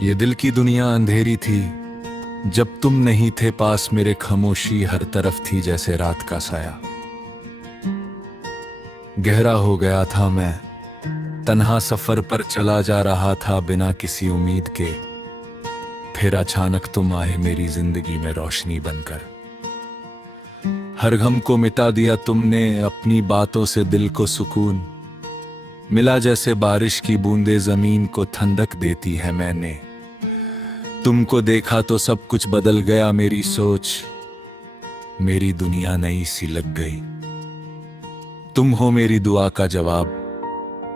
ये दिल की दुनिया अंधेरी थी जब तुम नहीं थे पास मेरे। खामोशी हर तरफ थी जैसे रात का साया। गहरा हो गया था मैं, तन्हा सफर पर चला जा रहा था बिना किसी उम्मीद के। फिर अचानक तुम आए मेरी जिंदगी में रोशनी बनकर। हर गम को मिटा दिया तुमने अपनी बातों से, दिल को सुकून मिला जैसे बारिश की बूंदें जमीन को ठंडक देती है। मैंने तुमको देखा तो सब कुछ बदल गया, मेरी सोच मेरी दुनिया नई सी लग गई। तुम हो मेरी दुआ का जवाब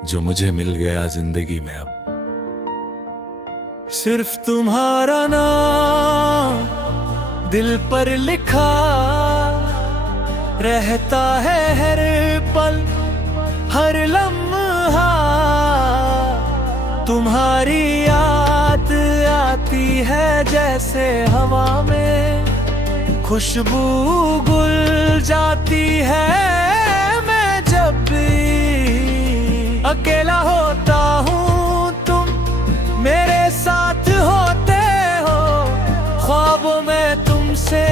जो मुझे मिल गया जिंदगी में अब। सिर्फ तुम्हारा नाम दिल पर लिखा रहता है हर पल हर लम्हा। तुम्हारी याद आती है जैसे हवा में खुशबू घुल जाती है। मैं जब भी अकेला होता हूँ तुम मेरे साथ होते हो। ख्वाबों में तुमसे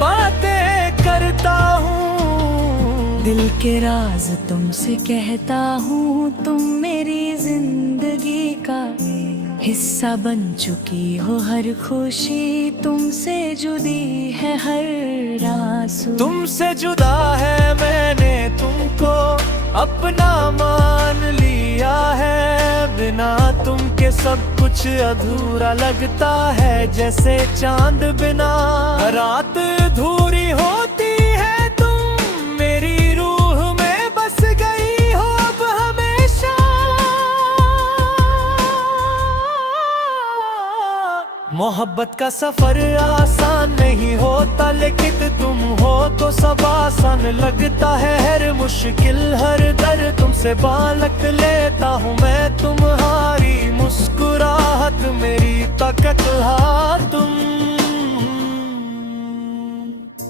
बातें करता हूँ, दिल के राज तुमसे कहता हूँ। तुम मेरी जिंदगी का हिस्सा बन चुकी हो, हर खुशी तुमसे जुदी है, हर आंसू तुमसे जुदा है। मैंने तुमको अपना मान लिया है, बिना तुम के सब कुछ अधूरा लगता है। जैसे चांद बिना रात अधूरी होती है, तुम मेरी रूह में बस गई हो अब हमेशा। मोहब्बत का सफर आसान नहीं होता, लेकिन तुम हो तो सब आसान लगता है। हर मुश्किल हर दर तुमसे बालक लेता हूँ मैं। तुम्हारी मुस्कुराहट मेरी ताकत हा। तुम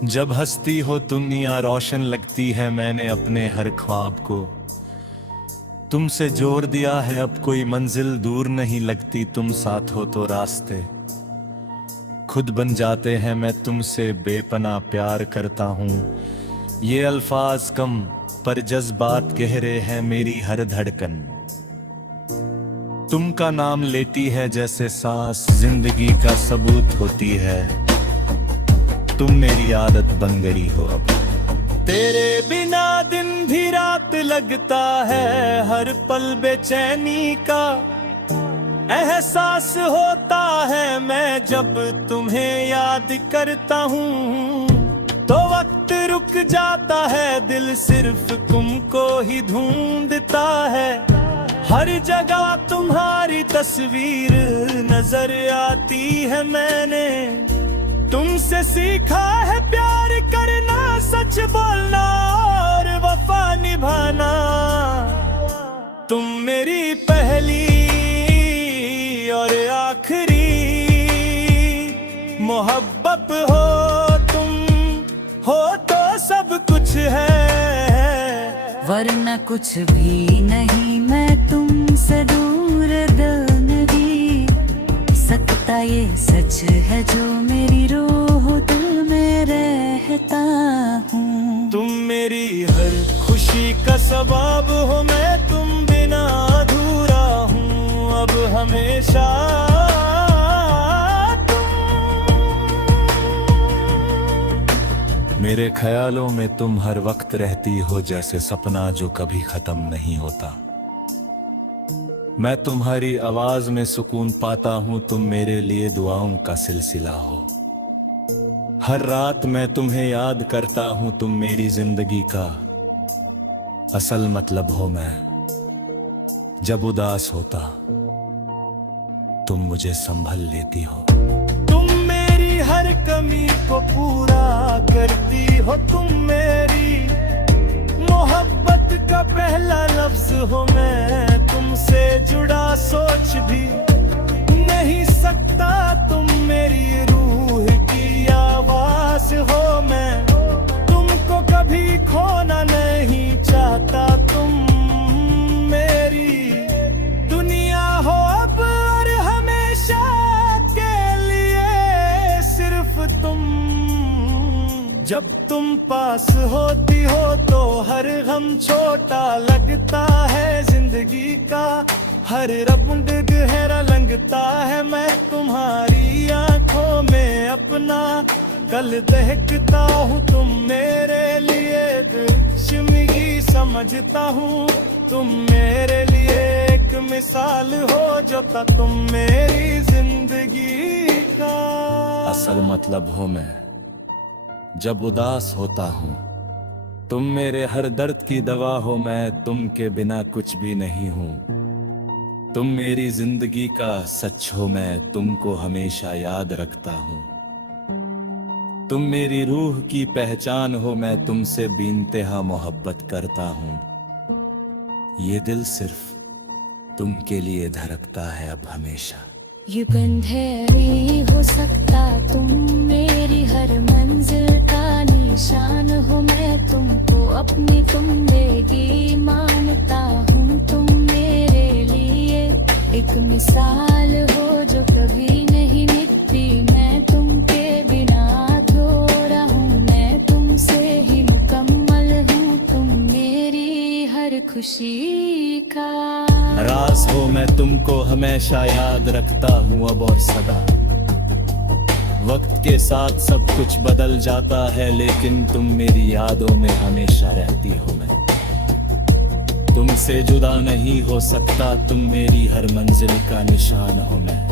जब हंसती हो दुनिया रोशन लगती है। मैंने अपने हर ख्वाब को तुमसे जोड़ दिया है, अब कोई मंजिल दूर नहीं लगती। तुम साथ हो तो रास्ते खुद बन जाते हैं। मैं तुमसे बेपनाह प्यार करता हूँ। ये अल्फाज कम पर जज्बात गहरे हैं, मेरी हर धड़कन तुम का नाम लेती है जैसे सांस जिंदगी का सबूत होती है। तुम मेरी आदत बन गई हो अब। तेरे बिना दिन भी रात लगता है, हर पल बेचैनी का एहसास होता है। मैं जब तुम्हें याद करता हूँ तो वक्त रुक जाता है, दिल सिर्फ तुमको ही ढूंढता है। हर जगह तुम्हारी तस्वीर नजर आती है। मैंने तुमसे सीखा है प्यार करना, सच बोलना और वफा निभाना। तुम मेरी पहली और आखिरी मोहब्बत हो। तुम हो तो सब कुछ है, वरना कुछ भी नहीं। मैं तुमसे दूर दिल नहीं सकता, ये सच है जो मेरी रूह दिल में रहता हूँ। तुम मेरी हर खुशी का सबब हो, मैं तुम बिना अधूरा हूँ अब हमेशा। मेरे ख्यालों में तुम हर वक्त रहती हो जैसे सपना जो कभी खत्म नहीं होता। मैं तुम्हारी आवाज में सुकून पाता हूँ, तुम मेरे लिए दुआओं का सिलसिला हो। हर रात मैं तुम्हें याद करता हूँ, तुम मेरी जिंदगी का असल मतलब हो। मैं जब उदास होता तुम मुझे संभल लेती हो। तुम मेरी हर कमी को पूरा करती हो। तुम मेरी मोहब्बत का पहला लफ्ज हो। मैं तुमसे जुड़ा सोच भी नहीं सकता। तुम मेरी रूह की आवाज हो। मैं तुमको कभी खोना नहीं चाहता। तुम मेरी दुनिया हो अब और जब तुम पास होती हो तो हर गम छोटा लगता है जिंदगी का, हर रंग गहरा लगता है मैं तुम्हारी आंखों में अपना। कल दहकता हूँ तुम मेरे लिए दुश्मनी समझता हूँ, तुम मेरे लिए एक मिसाल हो जो था तुम मेरी जिंदगी का। असल मतलब हो मैं जब उदास होता हूँ, तुम मेरे हर दर्द की दवा हो, मैं तुम के बिना कुछ भी नहीं हूँ। तुम मेरी जिंदगी का सच हो, मैं तुमको हमेशा याद रखता हूँ। तुम मेरी रूह की पहचान हो, मैं तुमसे बेइंतहा मोहब्बत करता हूँ। ये दिल सिर्फ तुम के लिए धड़कता है अब हमेशा। ये बंधन नहीं हो सकता, तुम मेरी हर मंजिल का निशान हो, मैं तुमको अपनी जिंदगी मानता हूँ। तुम मेरे लिए एक मिसाल हो जो कभी नहीं मिटती, मैं तुमके बिना अधूरा हूँ, मैं तुमसे ही मुकम्मल हूँ। तुम मेरी हर खुशी का राज हो, मैं तुमको हमेशा याद रखता हूँ अब और सदा। वक्त के साथ सब कुछ बदल जाता है, लेकिन तुम मेरी यादों में हमेशा रहती हो। मैं तुमसे जुदा नहीं हो सकता, तुम मेरी हर मंजिल का निशान हो। मैं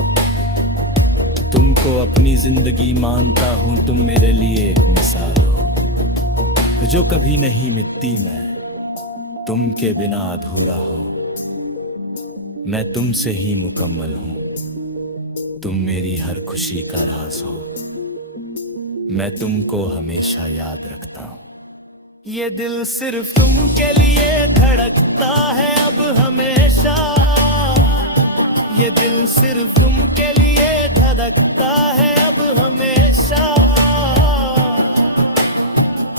तुमको अपनी जिंदगी मानता हूँ, तुम मेरे लिए एक मिसाल हो जो कभी नहीं मिटती, मैं तुम के बिना अधूरा हो, मैं तुमसे ही मुकम्मल हूँ। तुम मेरी हर खुशी का राज हो, मैं तुमको हमेशा याद रखता हूँ। ये दिल सिर्फ तुम के लिए धड़कता है अब हमेशा, ये दिल सिर्फ तुम के लिए धड़कता है अब हमेशा।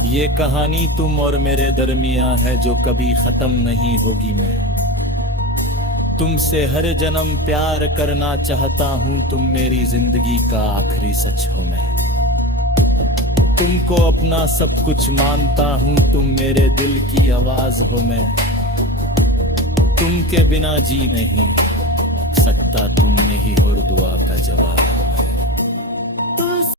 ये कहानी तुम और मेरे दरमियां है जो कभी खत्म नहीं होगी। मैं तुमसे हर जन्म प्यार करना चाहता हूँ, तुम मेरी जिंदगी का आखिरी सच हो। मैं तुमको अपना सब कुछ मानता हूँ, तुम मेरे दिल की आवाज हो। मैं तुम के बिना जी नहीं सकता, तुम में ही और दुआ का जवाब।